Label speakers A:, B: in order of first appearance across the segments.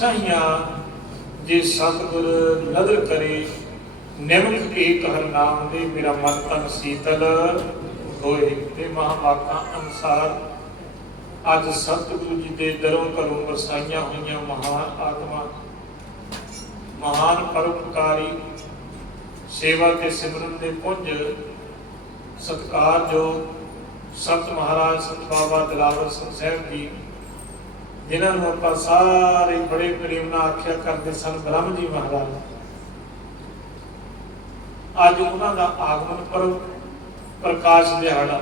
A: ਪਾਤਸ਼ਾਹੀਆਂ ਜੇ ਸਤਿਗੁਰ ਨਦਰ ਕਰੇ ਨਿਮਕ ਏਕ ਹਰ ਨਾਮ ਦੇ ਮੇਰਾ ਮਨ ਤਨ ਸੀਤਲ ਹੋਏ ਤੇ ਮਹਾਵਾਕਾਂ ਅਨੁਸਾਰ। ਅੱਜ ਸਤਿਗੁਰੂ ਜੀ ਦੇ ਦਰੋਂ ਘਰੋਂ ਵਰਸਾਈਆਂ ਹੋਈਆਂ ਮਹਾਨ ਆਤਮਾ, ਮਹਾਨ ਪਰਉਪਕਾਰੀ, ਸੇਵਾ ਤੇ ਸਿਮਰਨ ਦੇ ਪੁੰਜ ਸਤਕਾਰ ਜੋ ਸੰਤ ਮਹਾਰਾਜ ਸੰਤ ਬਾਬਾ ਦਲਾਵਰ ਸਿੰਘ ਸਾਹਿਬ ਜੀ ਜਿਨ੍ਹਾਂ ਨੂੰ ਆਪਾਂ ਸਾਰੇ ਬੜੇ ਪ੍ਰੇਮ ਨਾਲ ਆਖਿਆ ਕਰਦੇ ਸਨ ਬ੍ਰਹਮ ਜੀ ਮਹਾਰਾਜ। ਅੱਜ ਉਹਨਾਂ ਦਾ ਆਗਮਨ ਪਰ ਪ੍ਰਕਾਸ਼ ਦਿਹਾੜਾ।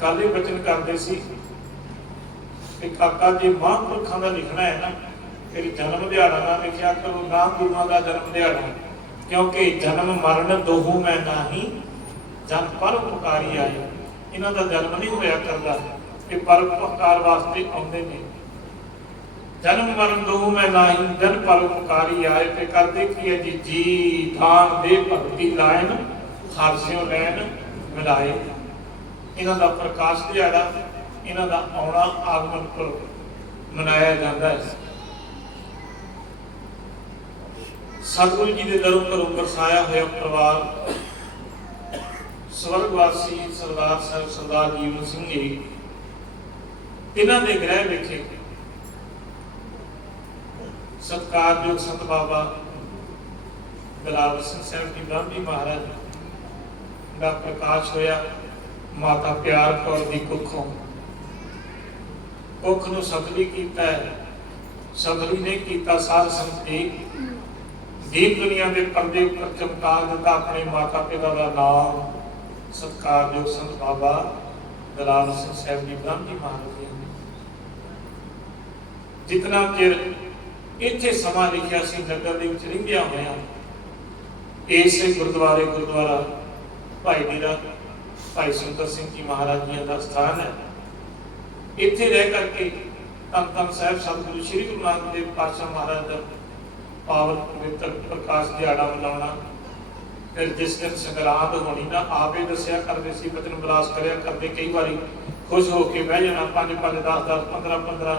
A: ਕਾਲੇ ਬਚਨ ਕਰਦੇ ਸੀ ਕਿ ਕਾਕਾ ਜੀ ਮਹਾਂਪੁਰਖਾਂ ਦਾ ਲਿਖਣਾ ਹੈ ਨਾ, ਫਿਰ ਜਨਮ ਦਿਹਾੜਾ ਨਾ ਲਿਖਿਆ ਕਰੋ ਨਾ ਗੁਰੂਆਂ ਦਾ ਜਨਮ ਦਿਹਾੜਾ। ਕਿਉਂਕਿ ਜਨਮ ਮਰਨ ਦੋਹੂ ਮੈਂ ਨਹੀਂ, ਜਨ ਪਰ ਉਪਕਾਰੀ ਆਏ। ਇਹਨਾਂ ਦਾ ਜਨਮ ਨਹੀਂ ਹੋਇਆ ਕਰਦਾ। ਕਿ ਪਰ ਵਾਸਤੇ ਆਉਂਦੇ ਨੇ। ਜਨਮ ਮਰਨ ਦੋਹੂ ਮੈਂ ਨਹੀਂ ਜਨ ਪਰ ਆਏ ਤੇ ਕਰਦੇ ਕੀ ਹੈ ਜੀ ਜੀ ਥਾਨ ਦੇ ਭਗਤੀ ਲਾਇਨ ਹਰਸਿਓ ਲੈਣ ਮਿਲਾਏ। ਇਹਨਾਂ ਦਾ ਪ੍ਰਕਾਸ਼ ਦਿਹਾੜਾ, ਇਹਨਾਂ ਦਾ ਆਉਣਾ ਆਗਮਨ ਪੁਰਬ ਮਨਾਇਆ ਜਾਂਦਾ ਹੈ। ਸਤਿਗੁਰੂ ਜੀ ਦੇ ਦਰੋਂ ਘਰੋਂ ਵਰਸਾਇਆ ਹੋਇਆ ਪਰਿਵਾਰ, ਸਵਰਗਵਾਸੀ ਸਰਦਾਰ ਸਾਹਿਬ ਸਰਦਾਰ ਜੀਵਨ ਸਿੰਘ ਜੀ ਇਹਨਾਂ ਦੇ ਗ੍ਰਹਿ ਵਿਖੇ। ਸਤਿਕਾਰਯੋਗ ਸੰਤ ਬਾਬਾ ਦਲਾਵਰ ਸਿੰਘ ਸਾਹਿਬ ਜੀ ਬ੍ਰਹਮੀ ਮਹਾਰਾਜ ਦਾ ਪ੍ਰਕਾਸ਼ ਹੋਇਆ, ਮਾਤਾ ਪਿਆਰ ਕੌਰ ਦੀ ਕੁੱਖੋਂ। ਕੁੱਖ ਨੂੰ ਸਫਲੀ ਕੀਤਾ ਹੈ। ਸਫਲੀ ਨੇ ਕੀਤਾ ਸਾਧ ਸੰਗਤ ਦੀ। ਦੀਪ ਦੁਨੀਆ ਦੇ ਪਰਦੇ ਉੱਪਰ ਚਮਕਾ ਦਿੱਤਾ ਆਪਣੇ ਮਾਤਾ ਪਿਤਾ ਦਾ ਨਾਮ। ਸਤਿਕਾਰਯੋਗ ਸੰਤ ਬਾਬਾ ਦਲਾਲ ਸਿੰਘ ਸਾਹਿਬ ਜੀ ਬ੍ਰਹਮ ਜੀ ਨੇ। ਜਿਤਨਾ ਚਿਰ ਇੱਥੇ ਸਮਾਂ ਲਿਖਿਆ ਸੀ, ਨਗਰ ਦੇ ਵਿੱਚ ਰਹਿੰਦਿਆਂ ਹੋਇਆਂ, ਇਸੇ ਗੁਰਦੁਆਰੇ ਗੁਰਦੁਆਰਾ ਭਾਈ ਵੀਰਾ, ਭਾਈ ਸੁੰਦਰ ਸਿੰਘ ਜੀ ਮਹਾਰਾਜ ਜੀ ਦਾ ਸਥਾਨ ਹੈ ਇੱਥੇ ਰਹਿ ਕਰਕੇ ਤਨ ਤਨ ਸਾਹਿਬ, ਸਤਿਗੁਰੂ ਸ੍ਰੀ ਗੁਰੂ ਨਾਨਕ ਦੇਵ ਪਾਤਸ਼ਾਹ ਮਹਾਰਾਜ ਦਾ ਪਾਵਨ ਪਵਿੱਤਰ ਪ੍ਰਕਾਸ਼ ਦਿਹਾੜਾ ਮਨਾਉਣਾ ਫਿਰ ਜਿਸ ਦਿਨ ਸੰਗਰਾਂਦ ਹੋਣੀ ਨਾ ਆਪੇ ਦੱਸਿਆ ਕਰਦੇ ਸੀ ਬਚਨ ਬਲਾਸ ਕਰਿਆ ਕਰਦੇ, ਕਈ ਵਾਰੀ ਖੁਸ਼ ਹੋ ਕੇ ਬਹਿ ਜਾਣਾ 5 5 10 10 15 15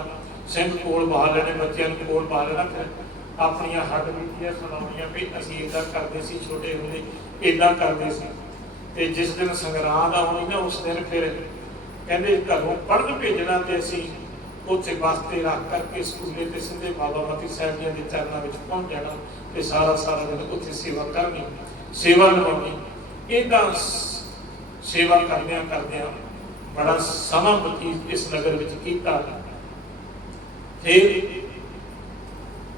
A: ਸਿੰਘ ਕੋਲ ਬਹਾ ਲੈਣੇ, ਬੱਚਿਆਂ ਨੂੰ ਕੋਲ ਬਹਾ ਲੈਣਾ, ਫਿਰ ਆਪਣੀਆਂ ਹੱਡ ਬੀਤੀਆਂ, ਸੁਣਾਉਣੀਆਂ ਵੀ ਅਸੀਂ ਇਦਾਂ ਕਰਦੇ ਸੀ, ਛੋਟੇ ਹੁੰਦੇ ਇਦਾਂ ਕਰਦੇ ਸੀ। ਤੇ ਜਿਸ ਦਿਨ ਸੰਗਰਾਂਦ ਹੋਣੀ ਨਾ, ਉਸ ਦਿਨ ਫਿਰ ਕਹਿੰਦੇ ਘਰੋਂ ਪੜਨ ਭੇਜਣਾ ਤੇ ਅਸੀਂ ਉੱਥੇ ਵਾਸਤੇ ਰੱਖ ਕਰਕੇ ਸਕੂਲੇ ਤੇ ਸਿੱਧੇ ਬਾਬਾ ਮਤੀ ਸਾਹਿਬ ਜੀ ਦੇ ਚਰਨਾਂ ਵਿੱਚ ਪਹੁੰਚ ਜਾਣਾ ਤੇ ਸਾਰਾ ਸਾਰਾ ਦਿਨ ਉੱਥੇ ਸੇਵਾ ਕਰਨੀ। ਸੇਵਾ ਨਿਭਾਉਣੀ ਇਦਾਂ ਸੇਵਾ ਕਰਦਿਆਂ ਕਰਦਿਆਂ ਬੜਾ ਸਮਾਂ ਬਤੀਤ ਇਸ ਨਗਰ ਵਿੱਚ ਕੀਤਾ। ਫਿਰ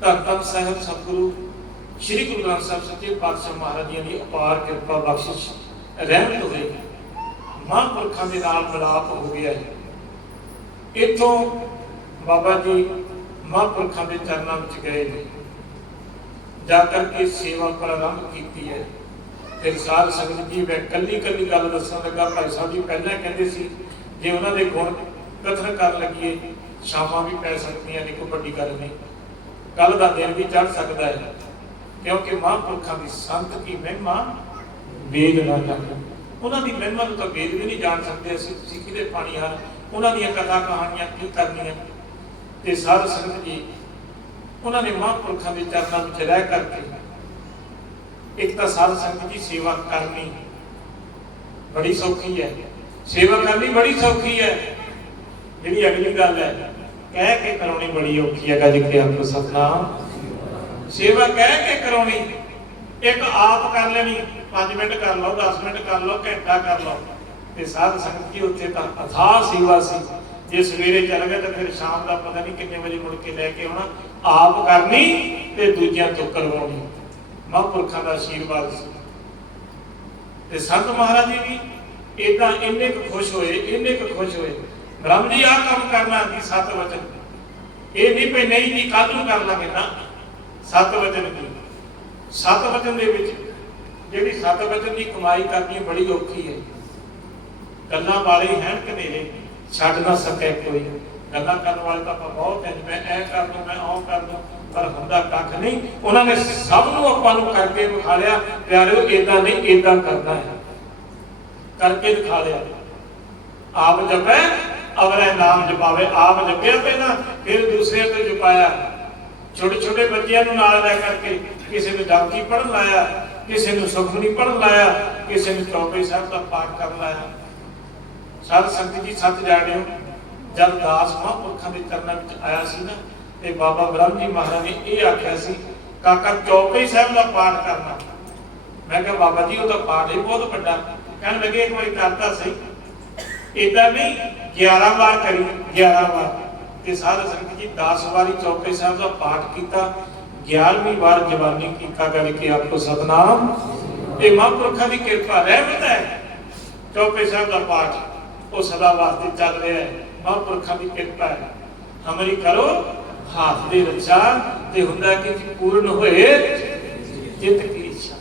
A: ਧੰਨ ਧੰਨ ਸਾਹਿਬ, ਸਤਿਗੁਰੂ, ਸ੍ਰੀ ਗੁਰੂ ਗ੍ਰੰਥ ਸਾਹਿਬ ਸੱਚੇ ਪਾਤਸ਼ਾਹ ਮਹਾਰਾਜ ਜੀ ਦੀ ਅਪਾਰ ਕਿਰਪਾ ਬਖਸ਼ਿਸ਼ ਰਹਿਮਤ ਹੋਈ। ਮਹਾਂਪੁਰਖਾਂ ਦੇ ਨਾਲ ਮਿਲਾਪ ਹੋ ਗਿਆ ਹੈ। ਇੱਥੋਂ ਬਾਬਾ ਜੀ ਮਹਾਂਪੁਰਖਾਂ ਦੇ ਚਰਨਾਂ ਵਿੱਚ ਗਏ ਨੇ। ਜਾ ਕਰਕੇ ਸੇਵਾ ਪ੍ਰਾਰੰਭ ਕੀਤੀ ਹੈ। ਫਿਰ ਸਾਧ ਸੰਗਤ ਜੀ ਮੈਂ ਕੱਲੀ ਕੱਲੀ ਗੱਲ ਦੱਸਣ ਲੱਗਾ ਭਾਈ ਸਾਹਿਬ ਜੀ ਪਹਿਲਾਂ ਕਹਿੰਦੇ ਸੀ, ਜੇ ਉਹਨਾਂ ਦੇ ਗੁਣ ਕਥਨ ਕਰਨ ਲੱਗੀਏ ਸ਼ਾਮਾਂ ਵੀ ਪੈ ਸਕਦੀਆਂ ਨੇ, ਕੋਈ ਵੱਡੀ ਗੱਲ ਨਹੀਂ। ਕੱਲ ਦਾ ਦਿਨ ਵੀ ਚੜ ਸਕਦਾ ਹੈ, ਕਿਉਂਕਿ ਮਹਾਂਪੁਰਖਾਂ ਦੀ ਸੰਤ ਕੀ ਮਹਿਮਾ ਵੇਦ ਨਾ ਜਾਣੋ ਉਹਨਾਂ ਦੀ ਮਹਿਮਾ ਨੂੰ ਤਾਂ ਵੇਦ ਵੀ ਨਹੀਂ ਜਾਣ ਸਕਦੇ ਅਸੀਂ, ਤੁਸੀਂ ਕਿਹਦੇ ਪਾਣੀ ਹਨ? ਉਹਨਾਂ ਦੀਆਂ ਕਥਾ ਕਹਾਣੀਆਂ ਕੀ ਕਰਨੀਆਂ? ਤੇ ਸਾਧ ਸੰਗਤ ਜੀ, ਉਹਨਾਂ ਨੇ ਮਹਾਂਪੁਰਖਾਂ ਦੇ ਚਰਨਾਂ ਵਿੱਚ ਰਹਿ ਕਰਕੇ ਇੱਕ ਤਾਂ ਸਾਧ ਸੰਗਤ ਦੀ ਸੇਵਾ ਕਰਨੀ ਬੜੀ ਸੌਖੀ ਹੈ। ਸੇਵਾ ਕਰਨੀ ਬੜੀ ਸੌਖੀ ਹੈ। ਜਿਹੜੀ ਅਗਲੀ ਗੱਲ ਹੈ, ਕਹਿ ਕੇ ਕਰਾਉਣੀ ਬੜੀ ਔਖੀ ਹੈ ਗੱਜ ਕੇ ਆਪ ਸਤਨਾਮ। ਸੇਵਾ ਕਹਿ ਕੇ ਕਰਾਉਣੀ, ਇੱਕ ਆਪ ਕਰ ਲੈਣੀ 5 ਮਿੰਟ ਕਰ ਲਓ 10 ਮਿੰਟ ਕਰ ਲਓ, ਘੰਟਾ ਕਰ ਲਓ। ਤੇ ਸਾਧ ਸੰਗਤ ਜੀ ਉੱਥੇ ਤਾਂ ਅਥਾਹ ਸੇਵਾ ਸੀ। ਜੇ ਸਵੇਰੇ ਚੱਲ ਗਏ ਤਾਂ ਫਿਰ ਸ਼ਾਮ ਦਾ ਪਤਾ ਨਹੀਂ ਕਿੰਨੇ ਵਜੇ ਮੁੜ ਕੇ ਲੈ ਕੇ ਆਉਣਾ। ਆਪ ਕਰਨੀ ਤੇ ਦੂਜਿਆਂ ਤੋਂ ਕਰਵਾਉਣੀ। ਮਹਾਂਪੁਰਖਾਂ ਦਾ ਆਸ਼ੀਰਵਾਦ ਸੀ। ਤੇ ਸੰਤ ਮਹਾਰਾਜ ਜੀ ਵੀ ਇਦਾਂ ਇੰਨੇ ਕੁ ਖੁਸ਼ ਹੋਏ, ਇੰਨੇ ਕੁ ਖੁਸ਼ ਹੋਏ। ਬ੍ਰਹਮ ਜੀ ਆਹ ਕੰਮ ਕਰਨਾ ਸੀ ਸਤ ਵਚਨ। ਇਹ ਨਹੀਂ ਪਈ ਨਹੀਂ ਜੀ ਕੱਲ ਨੂੰ ਕਰ ਲਾਂਗੇ ਨਾ। ਸਤ ਵਚਨ ਦੀ। ਸਤ ਵਚਨ ਦੇ ਵਿੱਚ ਜਿਹੜੀ ਸਤ ਵਚਨ ਦੀ ਕਮਾਈ ਕਰਨੀ ਬੜੀ ਔਖੀ ਹੈ। ਗੱਲਾਂ ਵਾਲੇ ਹਨ ਕਨੇਰੇ ਛੱਡ ਨਾ ਸਕੇ ਕੋਈ। ਗੱਲਾਂ ਕਰਨ ਵਾਲੇ ਤਾਂ ਆਪਾਂ ਬਹੁਤ ਹੈ। ਮੈਂ ਇਹ ਕਰ ਦੂੰ, ਮੈਂ ਉਹ ਕਰ ਦੂੰ। ਪਰ ਹੁੰਦਾ ਕੱਖ ਨਹੀਂ। ਉਹਨਾਂ ਨੇ ਸਭ ਨੂੰ ਆਪਾਂ ਨੂੰ ਕਰਕੇ ਵਿਖਾ ਲਿਆ। ਪਿਆਰਿਓ ਇਦਾਂ ਨਹੀਂ ਇਦਾਂ ਕਰਨਾ ਹੈ। ਕਰਕੇ ਦਿਖਾ ਲਿਆ। ਆਪ ਜਪੈ, ਅਵਰੇ ਨਾਮ ਜਪਾਵੇ। ਆਪ ਜਪਿਆ ਪਹਿਲਾਂ ਫਿਰ ਦੂਸਰਿਆਂ ਤੋਂ ਜਪਾਇਆ। ਛੋਟੇ ਛੋਟੇ ਬੱਚਿਆਂ ਨੂੰ ਨਾਲ ਲੈ ਕਰਕੇ ਕਿਸੇ ਨੂੰ ਜਾਪੀ ਪੜਨ ਲਾਇਆ, ਕਿਸੇ ਨੂੰ ਸੁਖਮਨੀ ਪੜਨ ਲਾਇਆ, ਕਿਸੇ ਨੂੰ ਚੌਪਈ ਸਾਹਿਬ ਦਾ ਪਾਠ ਕਰਨ ਲਾਇਆ। ਸਾਧ ਸੰਗਤ ਜੀ, ਸੱਚ ਜਾਣਿਓ, ਜਦ ਦਾਸ ਮਹਾਂਪੁਰਖਾਂ ਦੇ ਚਰਨਾਂ ਵਿੱਚ ਆਇਆ ਸੀ ਨਾ ਤੇ ਬਾਬਾ ਬ੍ਰਹਮ ਜੀ ਮਹਾਰਾਜ ਨੇ ਇਹ ਆਖਿਆ ਸੀ, ਕਾਕਾ, ਚੌਪਈ ਸਾਹਿਬ ਦਾ ਪਾਠ ਕਰਨਾ। ਮੈਂ ਕਿਹਾ, ਬਾਬਾ ਜੀ, ਉਹ ਤਾਂ ਪਾਠ ਹੀ ਬਹੁਤ ਵੱਡਾ। ਕਹਿਣ ਲੱਗੇ, ਇੱਕ ਵਾਰੀ ਕਰਤਾ ਸਹੀ। ਇਦਾਂ ਨਹੀਂ 11 ਵਾਰ ਕਰੀ 11 ਵਾਰ। ਤੇ ਸਾਧ ਸੰਗਤ ਜੀ 10 ਵਾਰੀ ਚੌਪਈ ਸਾਹਿਬ ਦਾ ਪਾਠ ਕੀਤਾ 11ਵੀਂ ਵਾਰ ਜਵਾਨੀ ਕੀਤਾ ਗੱਲ ਕਿ ਆਪਕੋ ਸਤਨਾਮ। ਇਹ ਮਹਾਂਪੁਰਖਾਂ ਦੀ ਕਿਰਪਾ ਰਹਿਮਤ ਹੈ। ਚੌਪਈ ਸਾਹਿਬ ਦਾ ਪਾਠ ਉਹ ਸਦਾ ਵਾਸਤੇ ਚੱਲ ਰਿਹਾ ਹੈ। ਮਹਾਂਪੁਰਖਾਂ ਦੀ ਕਿਰਪਾ ਹੈ। ਹਮਾਰੀ ਕਰੋ ਹਾਥ ਦੇ ਰੱਛਾ ਤੇ ਹੁੰਦਾ ਕਿ ਜੀ ਪੂਰਨ ਹੋਏ ਜਿਤ ਕੀ ਇੱਛਾ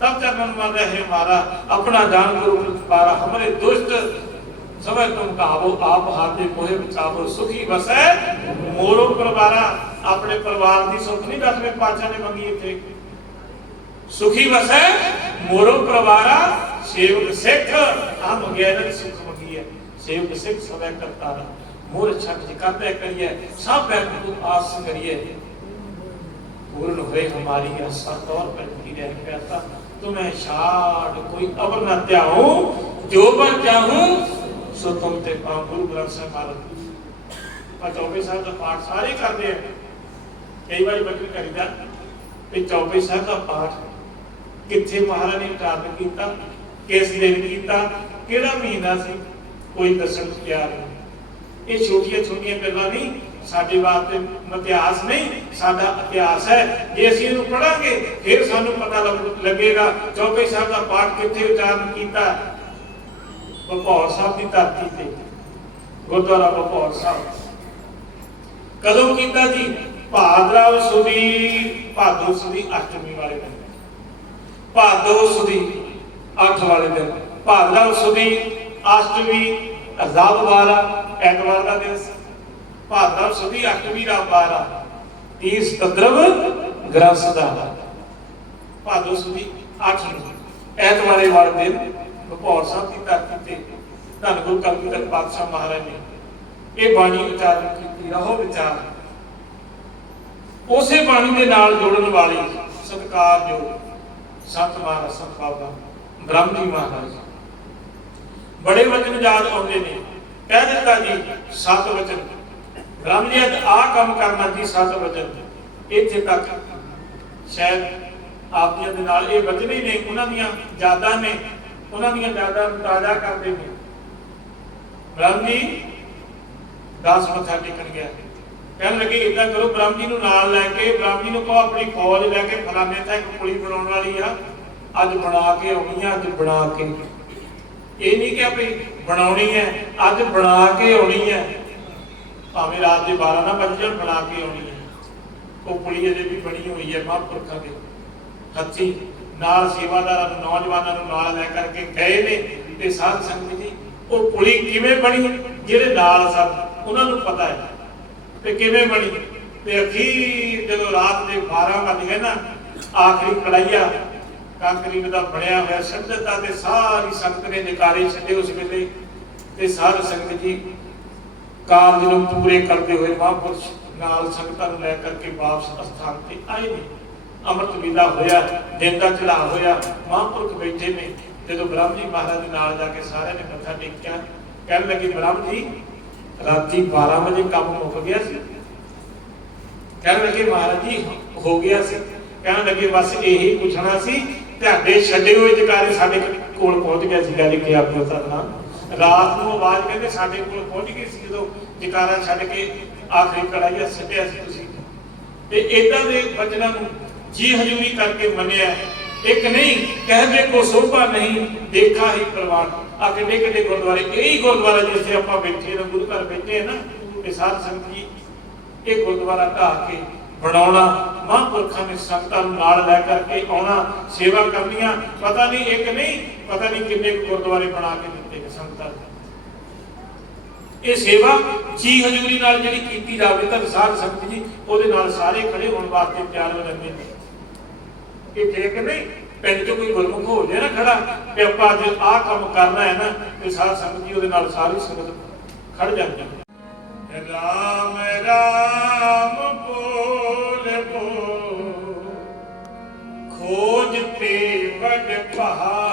A: तब तक मन मन रहे हमारा अपना जान को पारा हमारे दुष्ट समय तुम कहावो आप हाथे मोहे बचावो सुखी बसै मोरो परवारा अपने परिवार ਦੀ ਸੁਖ ਨਹੀਂ ਦਸਵੇਂ ਪਾਤਸ਼ਾਹ ਨੇ ਮੰਗੀ ਇੱਥੇ ਸੁਖੀ ਵਸੈ ਮੋਰੋ ਪਰਵਾਰਾ ਸੇਵਕ ਸਿੱਖ ਆ ਮੰਗਿਆ ਇਹਨਾਂ ਦੀ ਸੁਖ ਮੰਗੀ ਹੈ ਸੇਵਕ ਸਿੱਖ ਸਦਾ ਕਰਤਾ ਰਹਾ ਮੋਰ ਛੱਡ ਜੀ ਕਰਦਾ ਕਰੀਏ ਸਭ ਬੈਠ ਨੂੰ ਆਸ ਕਰੀਏ पूर्ण हुए हमारी आशा तौर पर की रह कहता तुम्हें छाड़ कोई अवर न त्याहूं जो पर चाहूं सो तुम ते पाऊं गुरु ग्रंथ ਸਾਹਿਬ ਮਾਰਤ ਪਰ ਚੌਪਈ ਸਾਹਿਬ ਦਾ ਪਾਠ ਸਾਰੇ ਕਰਦੇ ਆ ਕਈ ਵਾਰੀ ਬਚਨ ਕਰੀਦਾ ਕਿ ਚੌਪਈ ਸਾਹਿਬ ਦਾ ਪਾਠ ਕਿੱਥੇ ਮਹਾਰਾਜ ਨੇ ਉਚਾਰਨ ਕੀਤਾ ਕਿਸ ਦਿਨ ਕੀਤਾ ਕਿਹੜਾ ਮਹੀਨਾ ਸੀ ਕੋਈ ਦੱਸਣ ਨੂੰ ਤਿਆਰ ਨਹੀਂ ਇਹ ਛੋਟੀਆਂ ਛੋਟੀਆਂ ਗੱਲਾਂ ਨਹੀਂ, ਸਾਡੇ ਵਾਸਤੇ ਇਤਿਹਾਸ ਨਹੀਂ, ਸਾਡਾ ਇਤਿਹਾਸ ਹੈ। ਜੇ ਅਸੀਂ ਇਹਨੂੰ ਪੜਾਂਗੇ ਫਿਰ ਸਾਨੂੰ ਪਤਾ ਲੱਗੇਗਾ ਚੌਪਈ ਸਾਹਿਬ ਦਾ ਪਾਠ ਕਿੱਥੇ ਉਚਾਰਨ ਕੀਤਾ? ਭਪੌਰ ਸਾਹਿਬ ਦੀ ਧਰਤੀ ਤੇ, ਗੁਰਦੁਆਰਾ ਭਪੌਰ ਸਾਹਿਬ। ਕਦੋਂ ਕੀਤਾ ਜੀ? ਭਾਦਰਵ ਸੁਦੀ ਭਾਦੋ ਸੁਦੀ ਅਸ਼ਟਮੀ ਵਾਲੇ ਦਿਨ। ਭਾਦੋ ਸੁਦੀ 8 ਵਾਲੇ ਦਿਨ। ਭਾਦਰਵ ਸੁਦੀ ਅਸ਼ਟਮੀ ਅਜ਼ਾਬ ਐਤਵਾਰ ਦਾ ਦਿਨ ਭਾਦਰਵ ਸੁਦੀ ਅਸ਼ਟਮੀ ਦਾ ਵਾਰਾ 30 ਸਤੰਦਰਵ ਗ੍ਰੰਥ ਦਾ ਭਾਦੋ ਸੁਦੀ 8 ਐਤਵਾਰੇ ਵਾਲੇ ਦਿਨ ਭਪੌਰ ਸਾਹਿਬ ਦੀ ਧਰਤੀ ਤੇ ਧੰਨ ਗੁਰੂ ਕਲਗੀਧਰ ਪਾਤਸ਼ਾਹ ਮਹਾਰਾਜ ਨੇ ਇਹ ਬਾਣੀ ਉਚਾਰਨ ਕੀਤੀ ਰਹੋ ਵਿਚਾਰ ਉਸੇ ਬਾਣੀ ਦੇ ਨਾਲ ਜੋੜਨ ਵਾਲੀ ਸਤਿਕਾਰਯੋਗ ਸੰਤ ਮਹਾਰਾਜ, ਸੰਤ ਬਾਬਾ ਬ੍ਰਹਮ ਜੀ ਮਹਾਰਾਜ। ਬੜੇ ਵਚਨ ਯਾਦ ਆਉਂਦੇ ਨੇ। ਕਹਿ ਦਿੱਤਾ ਜੀ, ਸਤ ਵਚਨ। ਬ੍ਰਹਮ ਜੀ ਅੱਜ ਆਹ ਕੰਮ ਕਰਨਾ ਜੀ, ਸਤ ਵਚਨ। ਇੱਥੇ ਤੱਕ। ਸ਼ਾਇਦ ਆਪ ਜੀ ਦੇ ਨਾਲ ਇਹ ਵਚਨ ਹੀ ਨੇ, ਉਹਨਾਂ ਦੀਆਂ ਯਾਦਾਂ ਨੇ, ਉਹਨਾਂ ਦੀਆਂ ਯਾਦਾਂ ਨੂੰ ਤਾਜ਼ਾ ਕਰਦੇ ਨੇ। ਬ੍ਰਹਮ ਜੀ ਦਾਸ ਮੱਥਾ ਟੇਕਣ ਗਿਆ। ਕਹਿਣ ਲੱਗੇ ਇਦਾਂ ਕਰੋ ਬ੍ਰਹਮ ਜੀ ਨੂੰ ਨਾਲ ਲੈ ਕੇ ਬ੍ਰਹਮ ਜੀ ਨੂੰ ਕਹੋ, ਆਪਣੀ ਫੌਜ ਲੈ ਕੇ ਫਲਾਣੇ ਤਾਂ ਇੱਕ ਪੁਲੀ ਬਣਾਉਣ ਵਾਲੀ ਆ। ਅੱਜ ਬਣਾ ਕੇ ਆਉਣੀ ਆ, ਅੱਜ ਬਣਾ ਕੇ। ਇਹ ਨਹੀਂ ਕਿ ਆਪਣੀ ਬਣਾਉਣੀ ਹੈ, ਅੱਜ ਬਣਾ ਕੇ ਆਉਣੀ ਹੈ। ਭਾਵੇਂ ਰਾਤ ਦੇ 12 ਨਾ ਵੱਜ ਬਣਾ ਕੇ ਆਉਣੀ ਹੈ। ਉਹ ਪੁਲੀ ਅਜੇ ਵੀ ਬਣੀ ਹੋਈ ਹੈ ਮਹਾਂਪੁਰਖਾਂ ਦੇ। ਹੱਥੀ ਨਾਲ ਸੇਵਾਦਾਰਾਂ ਨੂੰ, ਨੌਜਵਾਨਾਂ ਨੂੰ ਨਾਲ ਲੈ ਕਰਕੇ ਗਏ ਨੇ ਤੇ ਸਾਧ ਸੰਗਤ ਜੀ, ਉਹ ਪੁਲੀ ਕਿਵੇਂ ਬਣੀ? ਜਿਹੜੇ ਨਾਲ ਸਭ ਉਹਨਾਂ ਨੂੰ ਪਤਾ ਹੈ। ਤੇ ਕਿਵੇਂ ਬਣੀ? ਤੇ ਅਖੀਰ ਜਦੋਂ ਰਾਤ ਦੇ 12 ਵੱਜ ਗਏ ਨਾ, ਆਖਰੀ ਕੜਾਈਆ ਕੰਕਰੀਟ ਦਾ ਬਣਿਆ ਹੋਇਆ ਸੰਗਤਾਂ ਤੇ ਸਾਰੀ ਸੰਗਤ ਨੇ ਨਿਕਾਰੇ ਛੱਡੇ ਉਸ ਵੇਲੇ। ਤੇ ਸਾਧ ਸੰਗਤ ਜੀ ਕਾਰਜ ਨੂੰ ਪੂਰੇ ਕਰਦੇ ਹੋਏ ਮਹਾਂਪੁਰਸ਼ ਨਾਲ ਸੰਗਤਾਂ ਨੂੰ ਲੈ ਕਰਕੇ ਵਾਪਸ ਅਸਥਾਨ ਤੇ ਆਏ ਨੇ। ਅੰਮ੍ਰਿਤ ਵੇਲਾ ਹੋਇਆ ਦਿਨ ਦਾ ਚੜਾ ਹੋਇਆ, ਮਹਾਂਪੁਰਖ ਬੈਠੇ ਨੇ। ਜਦੋਂ ਬ੍ਰਹਮ ਜੀ ਮਹਾਰਾਜ ਦੇ ਨਾਲ ਜਾ ਕੇ ਸਾਰਿਆਂ ਨੇ ਮੱਥਾ ਟੇਕਿਆ, ਕਹਿਣ ਲੱਗੇ, ਬ੍ਰਹਮ ਜੀ, ਰਾਤੀ 12 ਵਜੇ ਕੰਮ ਮੁੱਕ ਗਿਆ ਸੀ? ਕਹਿਣ ਲੱਗੇ, ਮਹਾਰਾਜ ਜੀ, ਹੋ ਗਿਆ ਸੀ। ਕਹਿਣ ਲੱਗੇ, ਬਸ ਇਹੀ ਪੁੱਛਣਾ ਸੀ ਤੁਹਾਡੇ ਛੱਡੇ ਹੋਏ ਜਕਾਰੇ ਸਾਡੇ ਕੋਲ ਪਹੁੰਚ ਗਿਆ ਸੀ ਗੱਲ ਕਿ ਆਪੋ ਤਰਨਾ ਰਾਤ ਨੂੰ ਆਵਾਜ਼ ਕਹਿੰਦੇ ਸਾਡੇ ਕੋਲ ਪਹੁੰਚ ਗਈ ਸੀ ਜਦੋਂ ਜਕਾਰਾ ਛੱਡ ਕੇ ਆਖਰੀ ਕੜਾਈਆ ਸਿੱਟਿਆ ਸੀ ਤੁਸੀਂ। ਤੇ ਇਦਾਂ ਦੇ ਬਚਨਾਂ ਨੂੰ ਜੀ ਹਜੂਰੀ ਕਰਕੇ ਮੰਨਿਆ। ਇੱਕ ਨਹੀਂ, ਕਹਿੰਦੇ ਕੋ ਸੋਭਾ ਨਹੀਂ, ਦੇਖਾ ਹੀ ਪ੍ਰਵਾਨ। ਆ ਕਿੱਡੇ ਕਿੱਡੇ ਗੁਰਦੁਆਰੇ, ਇਹੀ ਗੁਰਦੁਆਰਾ ਜਿੱਥੇ ਆਪਾਂ ਬੈਠੇ ਨਾ, ਗੁਰੂ ਘਰ ਬੈਠੇ ਨਾ ਇਹ ਸਾਧ ਸੰਗਤ ਜੀ, ਇਹ ਗੁਰਦੁਆਰਾ ਢਾਹ ਕੇ ਬਣਾਉਣਾ, ਮਹਾਂਪੁਰਖਾਂ ਨੇ ਸੰਗਤਾਂ ਨੂੰ ਨਾਲ ਲੈ ਕਰਕੇ ਆਉਣਾ, ਸੇਵਾ ਕਰਨੀਆਂ, ਪਤਾ ਨਹੀਂ ਇੱਕ ਨਹੀਂ, ਪਤਾ ਨਹੀਂ ਕਿੰਨੇ ਗੁਰਦੁਆਰੇ ਬਣਾ ਕੇ ਦਿੱਤੇ ਨੇ ਸੰਗਤਾਂ ਇਹ ਸੇਵਾ ਜੀ ਹਜ਼ੂਰੀ ਨਾਲ ਜਿਹੜੀ ਕੀਤੀ ਜਾਵੇ ਤਾਂ ਸਾਧ ਸੰਗਤ ਜੀ ਉਹਦੇ ਨਾਲ ਸਾਰੇ ਖੜੇ ਹੋਣ ਵਾਸਤੇ ਤਿਆਰ ਹੋ ਜਾਂਦੇ ਨੇ। ਇਹ ਠੀਕ ਨਹੀਂ? ਪਿੰਡ ਚ ਕੋਈ ਗੁਰਮੁਖ ਹੋ ਜਾਏ ਨਾ ਖੜਾ ਤੇ ਆਪਾਂ ਅੱਜ ਆਹ ਕੰਮ ਕਰਨਾ ਹੈ ਨਾ, ਤੇ ਸਾਧ ਸੰਗਤ ਜੀ ਉਹਦੇ ਨਾਲ ਸਾਰੀ ਸੰਗਤ ਖੜ ਜਾਂਦੇ ਰਾਮ ਰਾਮ ਵਡ